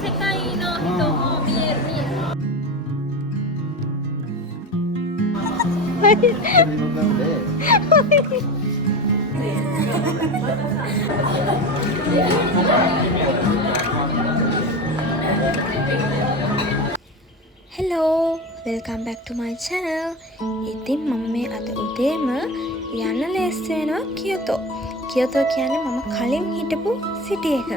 世界の人も見える見える。はい。Hello, welcome back to my channel. ඉතින් මම මේ අද උදේම යන්න ලෑස්ති වෙනවා කියොතෝ. කියොතෝ කියන්නේ මම කලින් හිටපු සිටි එක.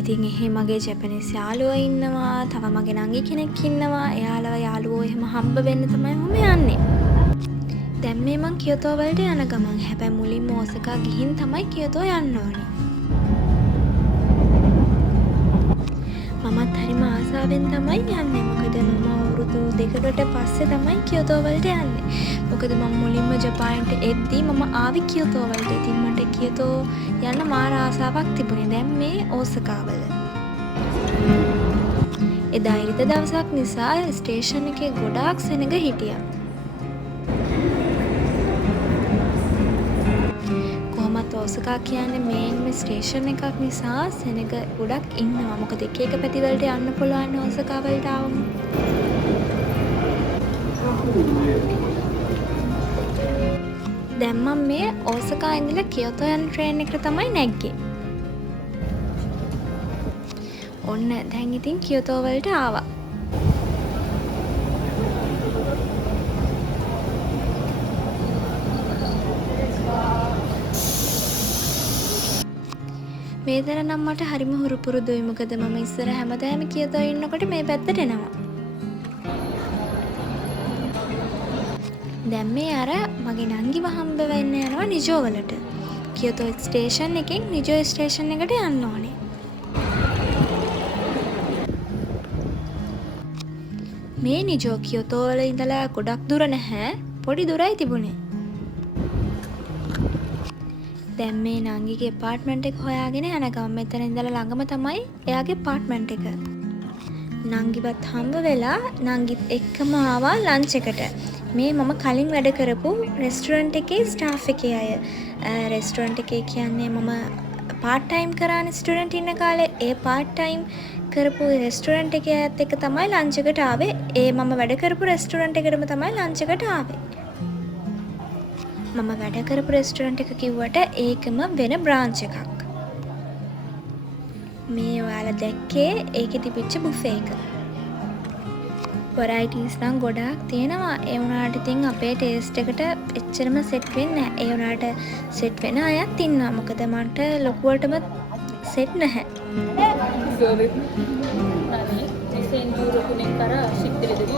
ඉතින් එහේ මගේ ජැපනීස් යාළුවෝ ඉන්නවා, තව මගේ නංගි කෙනෙක් ඉන්නවා. එයාලව යාළුවෝ එහෙම හම්බ වෙන්න තමයි මම යන්නේ. දැන් මේ මං කියොතෝ වලට යන ගමන්. හැබැයි මුලින්ම ඕසකා ගිහින් තමයි කියොතෝ යන්න ඕනේ. මමත් හරිම ආසාවෙන් තමයි යන්නේ. මොකද මම අවුරුදු 2කට පස්සේ තමයි කියොතෝ වලට යන්නේ. මොකද මම මුලින්ම ජපානයට එද්දී මම ආවේ කියොතෝ වලට. ඉතින් මට කියොතෝ යන්න මාර ආසාවක් තිබුණේ. දැන් මේ ඕසකාවල. එදා ඉරිද දවසක් නිසා ස්ටේෂන් එකේ ගොඩාක් සෙනඟ හිටියා. ඕසකා කියන්නේ මේන්ම ස්ටේෂන් එකක් නිසා සෙනඟ ගොඩක් ඉන්නවා. මොකද එක එක පැතිවලට යන්න පුළුවන් ඕසකා වලට ආවම. දැන් මම මේ ඕසකා ඉඳලා කියොතෝ යන ට්‍රේන් එකට තමයි නැග්ගේ. ඔන්න දැන් ඉතින් කියොතෝ වලට ආවා. මේ තරම් නම් මට හරිම හුරු පුරුදුයි. මොකද මම ඉස්සර හැමදාම කියොතෝ ඉන්නකොට මේ පැත්තට එනවා. දැන් මේ අර මගේ නංගිව හම්බ වෙන්න යනවා නිජෝ වලට. කියොතෝ ස්ටේෂන් එකෙන් නිජෝ ස්ටේෂන් එකට යන්න ඕනේ. මේ නිජෝ කියොතෝ වල ඉඳලා ගොඩක් දුර නැහැ. පොඩි දුරයි තිබුණේ. දැන් මේ නංගිගේ ඇපාර්ට්මන්ට් එක හොයාගෙන යන ගමන් මෙතන ඉඳලා ළඟම තමයි එයාගේ ඇපාර්ට්මන්ට් එක. නංගිවත් හම්බ වෙලා නංගිත් එක්කම ආවා ලන්ච් එකට. මේ මම කලින් වැඩ කරපු රෙස්ටුරන්ට් එකේ ස්ටාෆ් එකේ අය. රෙස්ටුරන්ට් එකේ කියන්නේ මම පාර්ට් ටයිම් කරානේ ස්ටුඩන්ට් ඉන්න කාලේ. ඒ පාර්ට් ටයිම් කරපු රෙස්ටුරන්ට් එකේ අයත් එක්ක තමයි ලන්ච් එකට ආවේ. ඒ මම වැඩ කරපු රෙස්ටුරන්ට් එකටම තමයි ලන්ච් එකට ආවේ. මම වැඩ කරපු රෙස්ටුරන්ට් එක කිව්වට ඒකම වෙන බ්‍රාන්ච් එකක්. මේ ඔයාලා දැක්කේ ඒකේ තිබිච්ච බුෆේ එක. වරයිටිස් නම් ගොඩාක් තියෙනවා. ඒ වුණාට ඉතින් අපේ ටේස්ට් එකට එච්චරම සෙට් වෙන්නේ නැහැ. ඒ වුණාට සෙට් වෙන අයත් ඉන්නවා. මොකද මන්ට ලොකුවටම සෙට් නැහැ. 2016から知ってるけど、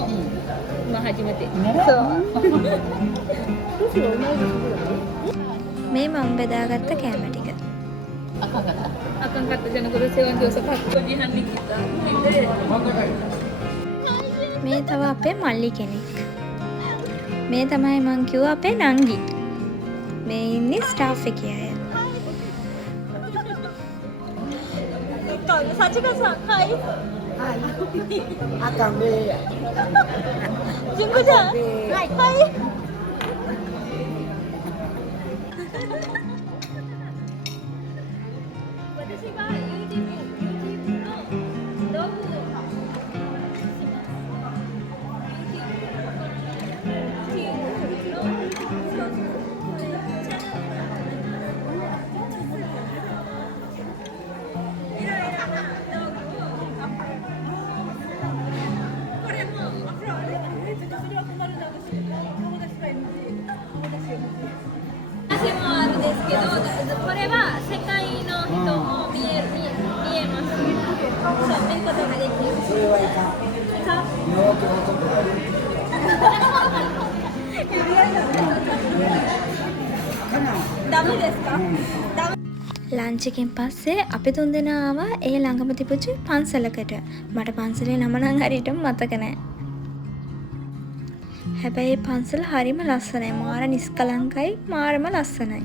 今初めて。そう。මේ මම බෙදාගත්ත කෑම ටික. අකන් කත්ත ජනකද සෙවන් දවස පක්කෝ දිහන්නේ කිතා. මේ තව අපේ මල්ලි කෙනෙක්. මේ තමයි මං කිව්ව අපේ නංගි. මේ ඉන්නේ ස්ටාෆ් එකේ අය. සචිකා හයි. අකම්බේ. ජිංගුජා. හයි. ලන්ච් එකෙන් පස්සේ අපි තුන්දෙනා ආවා ඒ ළඟම තිබුච්ච පන්සලකට. මට පන්සලේ නම නම් හරියටම මතක නැහැ. හැබැයි පන්සල හරිම ලස්සනයි. මාර නිස්කලංකයි, මාරම ලස්සනයි.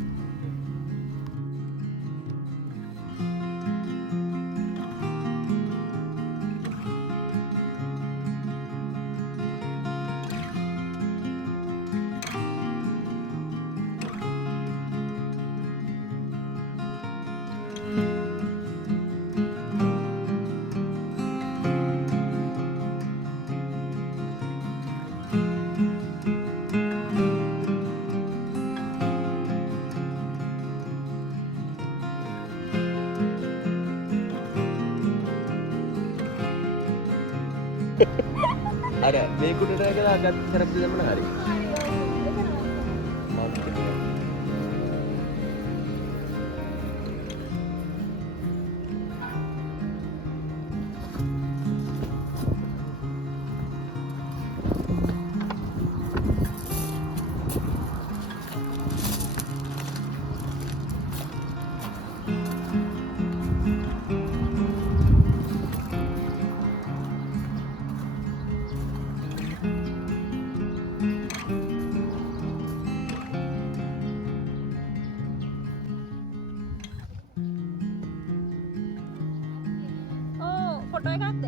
අර මේ කුටට ගලා ගත් කරපු දෙන්න හරි. ෆොටෝ එකක්ද?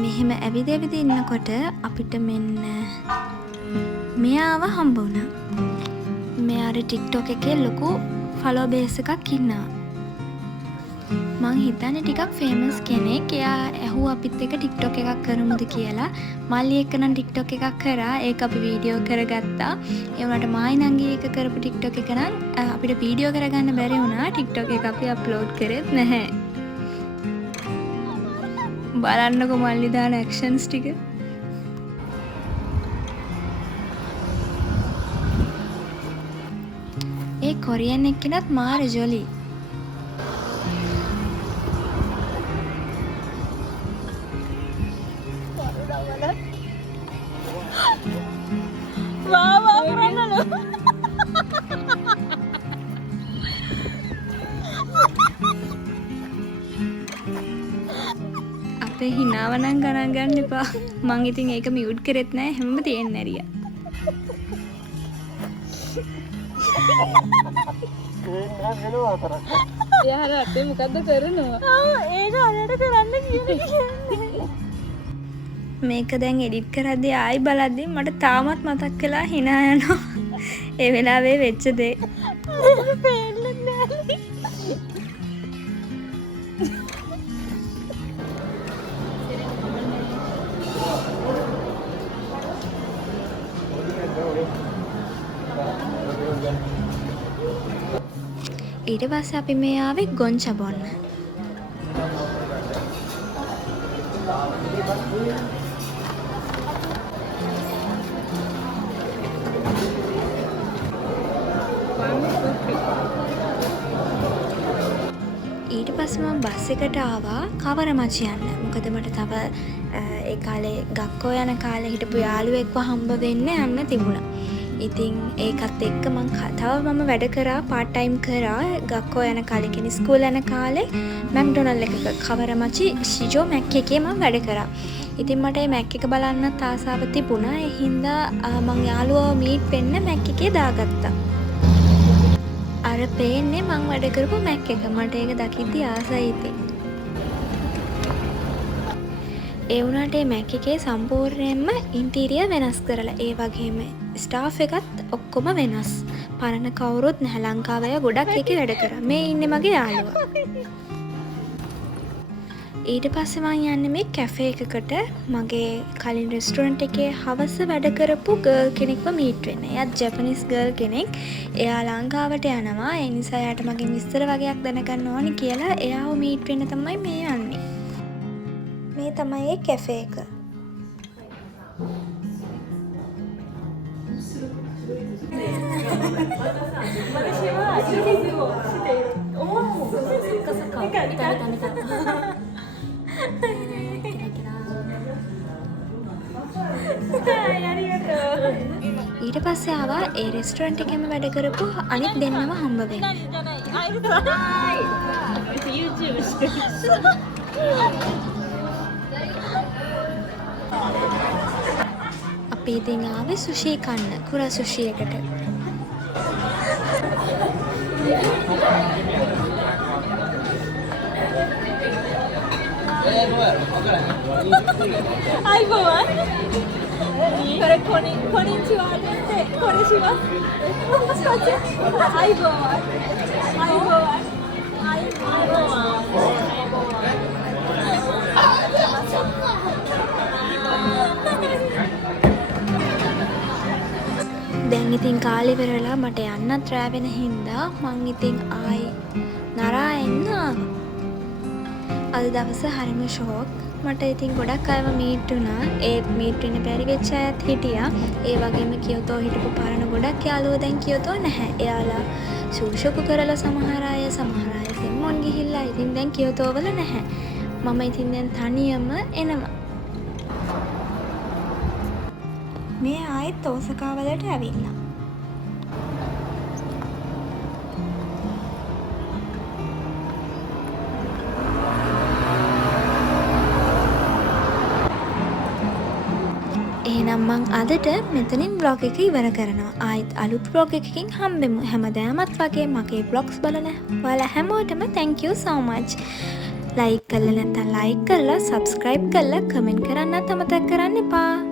මෙහෙම ඇවිද ඇවිද ඉන්නකොට අපිට මෙන්න මෙයාව හම්බ වුණා. මෙයාට TikTok එකේ ලොකු ෆලෝ බේස් එකක් ඉන්නවා. මං හිතන්නේ ටිකක් ෆේමස් කෙනෙක්. එයා ඇහුවා අපිත් එක්ක TikTok එකක් කරමුද කියලා. මල්ලි එක්ක නම් TikTok එකක් කරා. ඒක අපි වීඩියෝ කරගත්තා. ඒ වුණාට මායි නංගී එක කරපු TikTok එක නම් අපිට වීඩියෝ කරගන්න බැරි වුණා. TikTok එක අපි අප්ලෝඩ් කරෙත් නැහැ. බලන්නකො මල්ලි දාන ඇක්ෂන්ස් ටික. ඒ කොරියන් එක්කෙනත් මාර ජොලි. වා කරන්නලු. අපේ හිනාව නම් ගණන් ගන්න එපා. මං ඉතින් ඒක මියුට් කරෙත් නෑ. හැමම තියෙන්න ඇරියා. එයා රටේ මොකද්ද කරනවා? ඒක අරට කරන්න කියන්නේ. මේක දැන් එඩිට් කරද්දී ආයි බලද්දී මට තාමත් මතක් වෙලා hina යනවා. ඒ වෙලාවේ වෙච්ච දේ. පේන්නේ නෑ. ඊට පස්සේ අපි මේ ආවේ ගොන්චා බොන්න. ඊට පස්සේ මම බස් එකට ආවා කවරමචි යන්න. මොකද මට තව ඒ කාලේ ගක්කෝ යන කාලේ හිටපු යාළුවෙක්ව හම්බ වෙන්න යන්න තිබුණා. ඉතින් ඒකත් එක්ක මම වැඩ කරා පාර්ට් ටයිම් කරා ගක්කෝ යන කාලේ කියන්නේ ස්කූල් යන කාලේ මැක්ඩොනල්ඩ් එකක කවරමචි ෂිජෝ මැක් එකේ මම වැඩ කරා. ඉතින් මට මේ මැක් එක බලන්නත් ආසාව තිබුණා. ඒ හින්දා මං යාළුවව මීට් වෙන්න මැක් එකේ දාගත්තා. අර පේන්නේ මං වැඩ කරපු මැක් එක. මට ඒක දකිද්දි ආසයි ඉතින්. ඒ වුණාට මේ මැක් එකේ සම්පූර්ණයෙන්ම ඉන්ටීරියර් වෙනස් කරලා ඒ වගේම ස්ටාෆ් එකත් ඔක්කොම වෙනස්. පරණ කවුරුත් නැහැ. ලංකාවේ ගොඩක් එකේ වැඩ කරා. මේ ඉන්නේ මගේ යාළුවා. ඊට පස්සේ මං යන්නේ මේ කැෆේ එකකට මගේ කලින් රෙස්ටුරන්ට් එකේ හවස වැඩ කරපු ගර්ල් කෙනෙක්ව මීට් වෙන්න. එයාත් ජැපනීස් ගර්ල් කෙනෙක්. එයා ලංකාවට යනවා. ඒ නිසා එයාට මගෙන් විස්තර වගේක් දැනගන්න ඕනි කියලා එයාව මීට් වෙන්න තමයි මේ යන්නේ. මේ තමයි ඒ කැෆේ එක.やりがとう。ඊට පස්සේ ආවා ඒ රෙස්ටොරන්ට් එකේම වැඩ කරපු අනිත් දෙන්නම හම්බ වෙන්න. අපි ඉතින් ආවේ සුෂී කන්න කුරා සුෂී එකට. අයිබෝවන් කොරේ කොනින්චිවා දෙත්තේ කොරේ ශිවා අයිබෝවන් අයිබෝවන් දැන් ඉතින් කාලේ ඉවරලා මට යන්නත් රෑ වෙන හින්දා මං ඉතින් ආයේ නරා එන්න ආවා. අද දවස හරිම ෂෝක්. මට ඉතින් ගොඩක් අයව මීට් වුණා. ඒත් මීට් වෙන්න බැරි වෙච්ච අයත් හිටියා. ඒ වගේම කියොතෝ හිටපු පරණ ගොඩක් යාළුවෝ දැන් කියොතෝ නැහැ. එයාලා සූෂකු කරලා සමහර අය සෙම්මොන් ගිහිල්ලා ඉතින් දැන් කියොතෝ වල නැහැ. මම ඉතින් දැන් තනියම එනවා. මේ ආයෙත් ඕසකා වලට ඇවිල්ලා. එහෙනම් මං අදට මෙතනින් බ්ලොග් එක ඉවර කරනවා. ආයෙත් අලුත් බ්ලොග් එකකින් හම්බෙමු. හැමදාමත් වගේ මගේ බ්ලොග්ස් බලන ඔයාලා හැමෝටම thank you so much. Like කරලා නැත්නම් ලයික් කරලා subscribe කරලා කමෙන්ට් කරන්නත් අමතක කරන්න එපා.